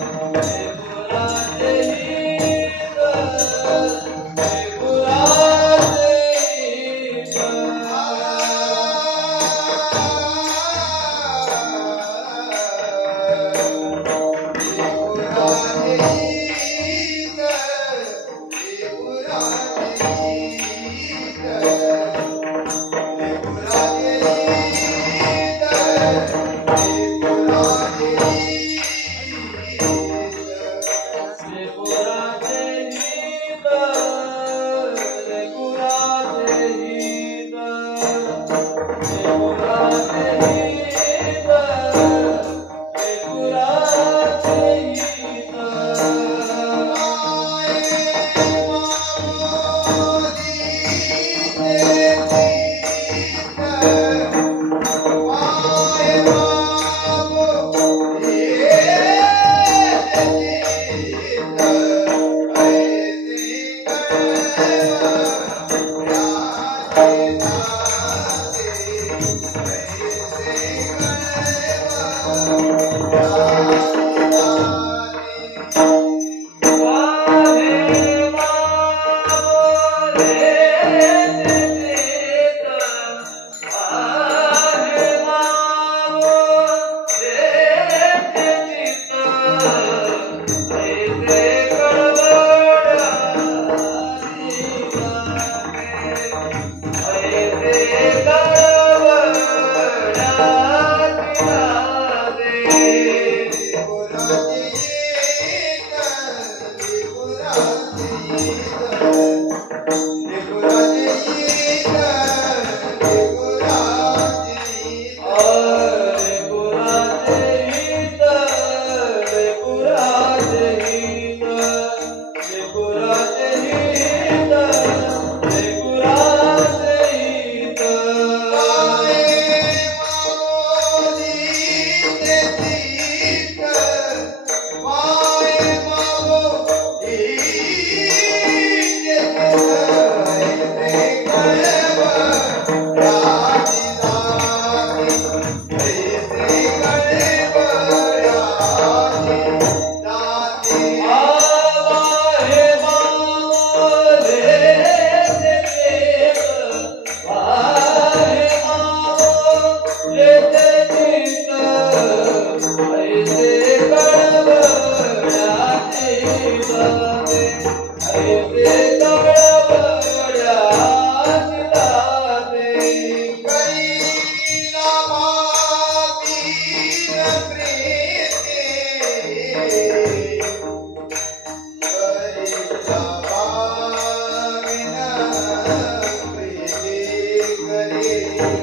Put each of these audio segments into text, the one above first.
Música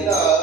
Love.